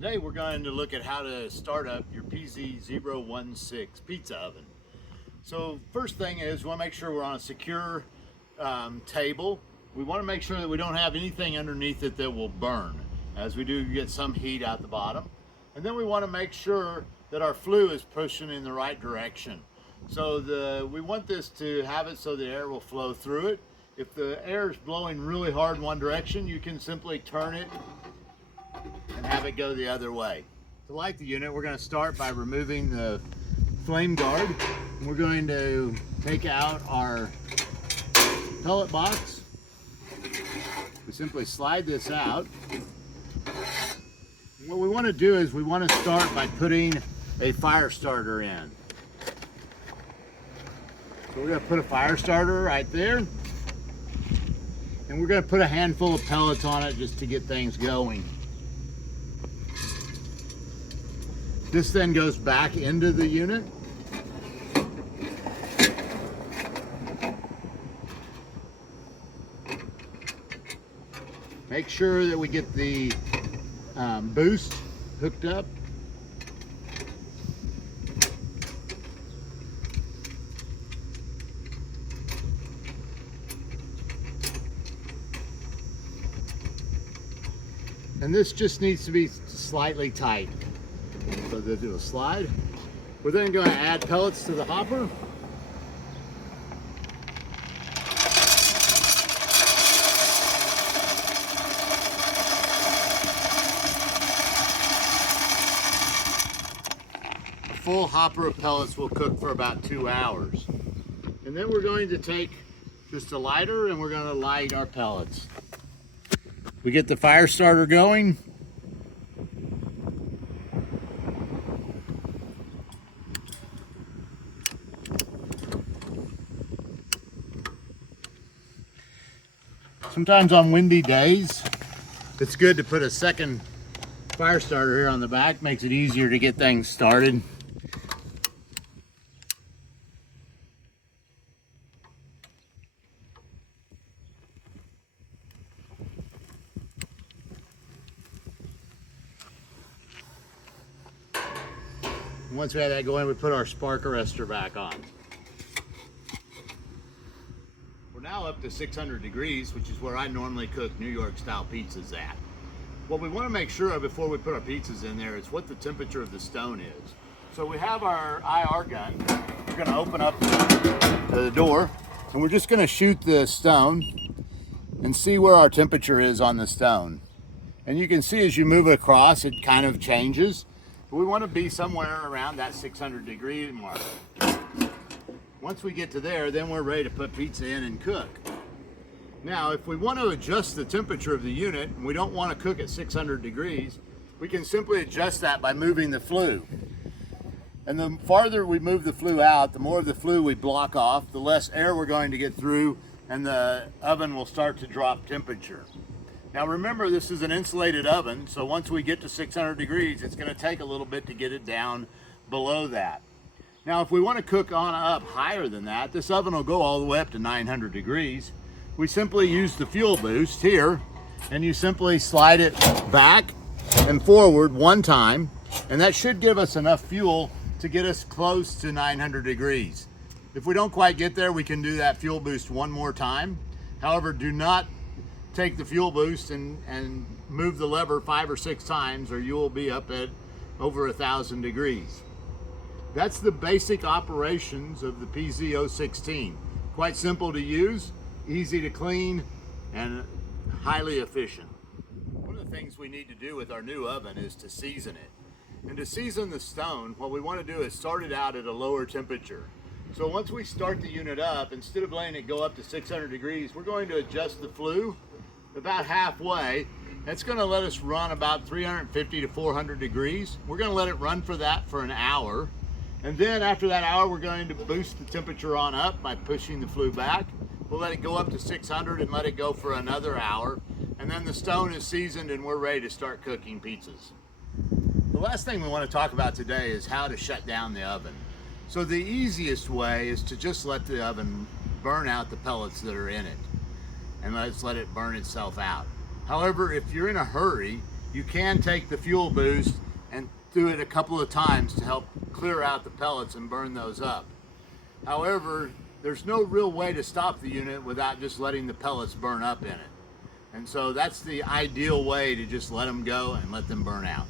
Today we're going to look at how to start up your PZ016 pizza oven. So first thing is we want to make sure we're on a secure table. We want to make sure that we don't have anything underneath it that will burn, as we do get some heat out the bottom. And then we want to make sure that our flue is pushing in the right direction. So we want this to have it so the air will flow through it. If the air is blowing really hard in one direction, you can simply turn it and have it go the other way. To light the unit, we're going to start by removing the flame guard. We're going to take out our pellet box. We simply slide this out. What we want to do is we want to start by putting a fire starter in. So we're going to put a fire starter right there. And we're going to put a handful of pellets on it just to get things going. This then goes back into the unit. Make sure that we get the boost hooked up. And this just needs to be slightly tight so that it'll slide. We're then going to add pellets to the hopper. A full hopper of pellets will cook for about 2 hours. And then we're going to take just a lighter and we're going to light our pellets. We get the fire starter going. Sometimes on windy days, it's good to put a second fire starter here on the back. Makes it easier to get things started. Once we have that going, we put our spark arrestor back on. We're now up to 600 degrees, which is where I normally cook New York style pizzas at. What we want to make sure of before we put our pizzas in there is what the temperature of the stone is. So we have our IR gun. We're going to open up the door and we're just going to shoot the stone and see where our temperature is on the stone. And you can see as you move it across, it kind of changes. We want to be somewhere around that 600 degree mark. Once we get to there, then we're ready to put pizza in and cook. Now, if we want to adjust the temperature of the unit and we don't want to cook at 600 degrees, we can simply adjust that by moving the flue. And the farther we move the flue out, the more of the flue we block off, the less air we're going to get through, and the oven will start to drop temperature. Now remember, this is an insulated oven, so once we get to 600 degrees, it's going to take a little bit to get it down below that. Now if we want to cook on up higher than that, this oven will go all the way up to 900 degrees. We simply use the fuel boost here, and you simply slide it back and forward one time, and that should give us enough fuel to get us close to 900 degrees. If we don't quite get there, we can do that fuel boost one more time. However, do not take the fuel boost and move the lever 5 or 6 times, or you will be up at over 1,000 degrees. That's the basic operations of the PZ016. Quite simple to use, easy to clean, and highly efficient. One of the things we need to do with our new oven is to season it. And to season the stone, what we want to do is start it out at a lower temperature. So once we start the unit up, instead of letting it go up to 600 degrees, we're going to adjust the flue about halfway. That's going to let us run about 350 to 400 degrees. We're going to let it run for that for an hour. And then after that hour, we're going to boost the temperature on up by pushing the flue back. We'll let it go up to 600 and let it go for another hour. And then the stone is seasoned and we're ready to start cooking pizzas. The last thing we want to talk about today is how to shut down the oven. So the easiest way is to just let the oven burn out the pellets that are in it, and let's let it burn itself out. However, if you're in a hurry You can take the fuel boost and do it a couple of times to help clear out the pellets and burn those up. However, there's no real way to stop the unit without just letting the pellets burn up in it. And so that's the ideal way, to just let them go and let them burn out.